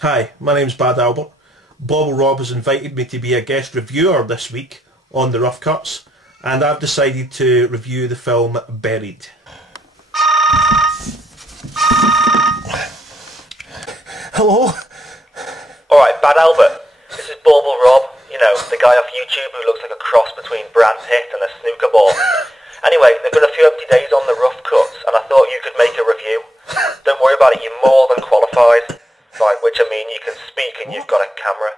Hi, my name's Bad Albert. Bobble Rob has invited me to be a guest reviewer this week on The Rough Cuts, and I've decided to review the film Buried. Hello? Alright, Bad Albert, this is Bobble Rob, you know, the guy off YouTube who looks like a cross between Brad Pitt and a snooker ball. Anyway, there've been a few empty days on The Rough Cuts, and I thought you could make a review. Don't worry about it, you're more than qualified. By which I mean you can speak and you've got a camera.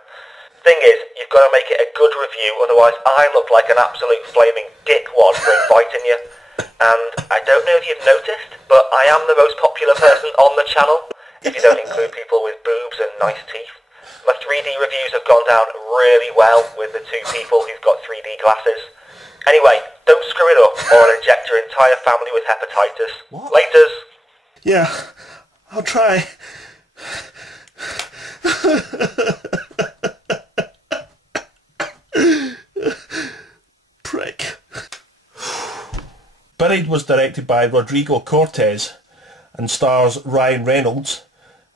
Thing is, you've got to make it a good review, otherwise I look like an absolute flaming dickwad for inviting you. And I don't know if you've noticed, but I am the most popular person on the channel, if you don't include people with boobs and nice teeth. My 3D reviews have gone down really well with the two people who've got 3D glasses. Anyway, don't screw it up or I'll inject your entire family with hepatitis. What? Laters! Yeah, I'll try. Prick. Buried was directed by Rodrigo Cortés and stars Ryan Reynolds,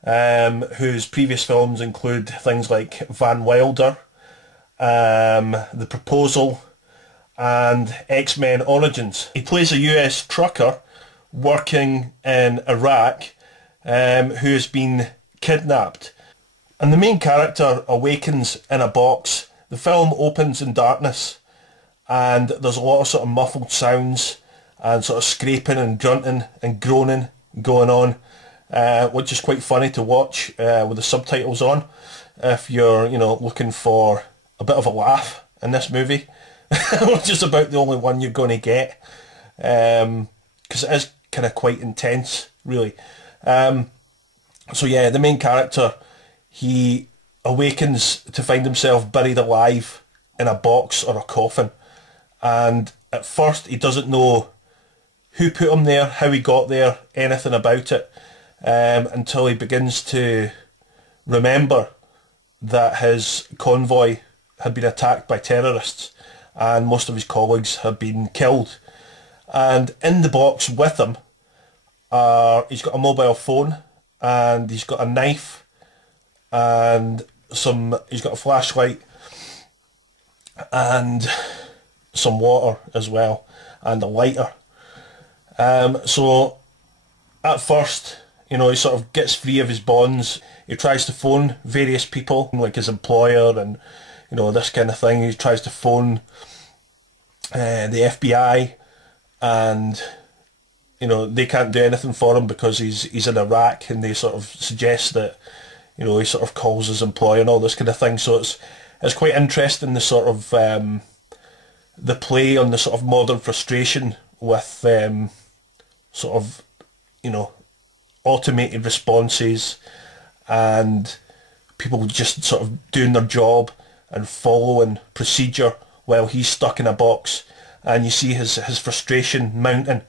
whose previous films include things like Van Wilder, The Proposal and X-Men Origins. He plays a US trucker working in Iraq who has been kidnapped, and the main character awakens in a box. The film opens in darkness and there's a lot of sort of muffled sounds and sort of scraping and grunting and groaning going on, which is quite funny to watch with the subtitles on if you're, you know, looking for a bit of a laugh in this movie, which is about the only one you're going to get, because it is kind of quite intense, really. So yeah, the main character, he awakens to find himself buried alive in a box or a coffin, and at first he doesn't know who put him there, how he got there, anything about it, until he begins to remember that his convoy had been attacked by terrorists and most of his colleagues had been killed. And in the box with him, he's got a mobile phone, and he's got a knife, and he's got a flashlight and some water as well, and a lighter. So at first, you know, he sort of gets free of his bonds. He tries to phone various people, like his employer and, you know, this kind of thing. He tries to phone the FBI, and you know, they can't do anything for him because he's in Iraq, and they sort of suggest that, you know, he sort of calls his employer and all this kind of thing. So it's quite interesting, the sort of the play on the sort of modern frustration with sort of, you know, automated responses and people just sort of doing their job and following procedure while he's stuck in a box, and you see his frustration mounting.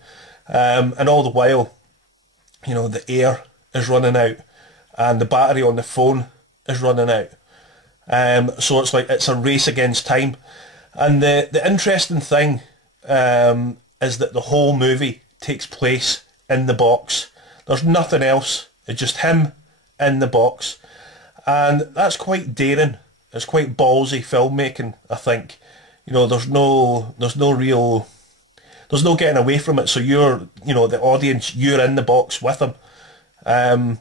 And all the while, you know, the air is running out and the battery on the phone is running out. So it's like it's a race against time. And the interesting thing is that the whole movie takes place in the box. There's nothing else. It's just him in the box. And that's quite daring. It's quite ballsy filmmaking, I think. You know, there's no getting away from it. So you're, you know, the audience, you're in the box with him. And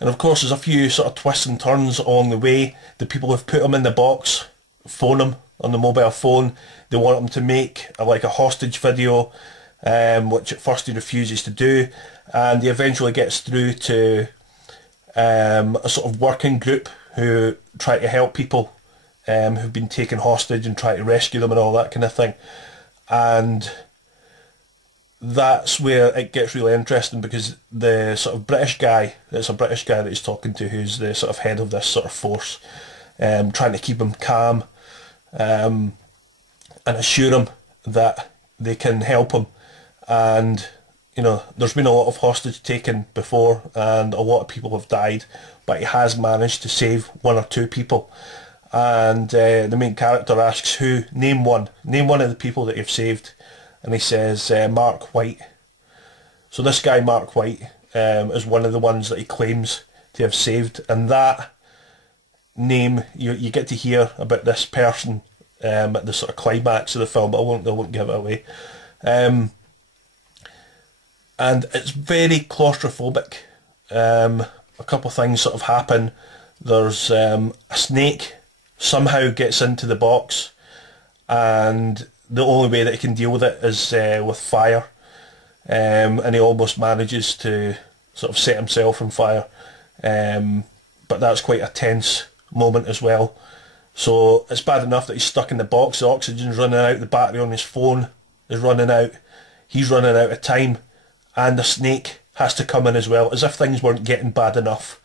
of course there's a few sort of twists and turns along the way. The people who've put him in the box phone him on the mobile phone. They want him to make like a hostage video, which at first he refuses to do, and he eventually gets through to a sort of working group who try to help people who've been taken hostage and try to rescue them and all that kind of thing. And that's where it gets really interesting, because the sort of British guy, it's a British guy that he's talking to, who's the sort of head of this sort of force, trying to keep him calm and assure him that they can help him. And, you know, there's been a lot of hostage taken before and a lot of people have died, but he has managed to save one or two people. And the main character asks, name one of the people that you've saved, and he says Mark White. So this guy Mark White is one of the ones that he claims to have saved. And that name, you get to hear about this person at the sort of climax of the film, but I won't give it away. And it's very claustrophobic. A couple of things sort of happen. There's a snake somehow gets into the box, and the only way that he can deal with it is with fire, and he almost manages to sort of set himself on fire, but that's quite a tense moment as well. So it's bad enough that he's stuck in the box, the oxygen's running out, the battery on his phone is running out, he's running out of time, and the snake has to come in as well, as if things weren't getting bad enough.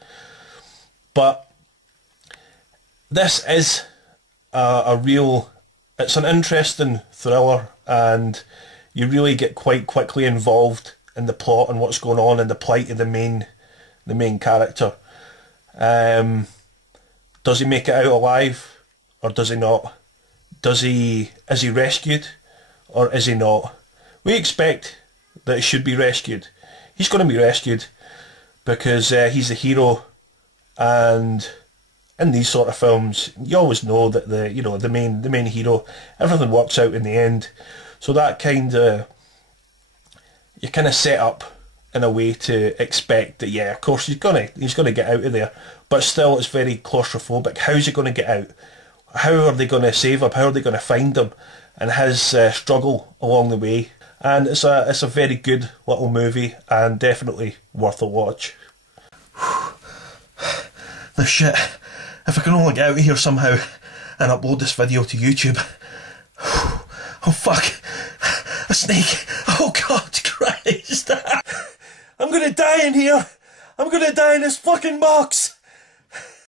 But this is it's an interesting thriller, and you really get quite quickly involved in the plot and what's going on and the plight of the main character. Does he make it out alive, or does he not? Is he rescued, or is he not? We expect that he should be rescued. He's going to be rescued because he's the hero, and in these sort of films, you always know that the main hero, everything works out in the end. So that you're kind of set up in a way to expect that, yeah, of course he's gonna get out of there, but still it's very claustrophobic. How's he going to get out? How are they going to save him? How are they going to find him? And his struggle along the way. And it's a very good little movie, and definitely worth a watch. The shit. If I can only get out of here somehow and upload this video to YouTube. Oh fuck. A snake. Oh God Christ. I'm gonna die in here. I'm gonna die in this fucking box.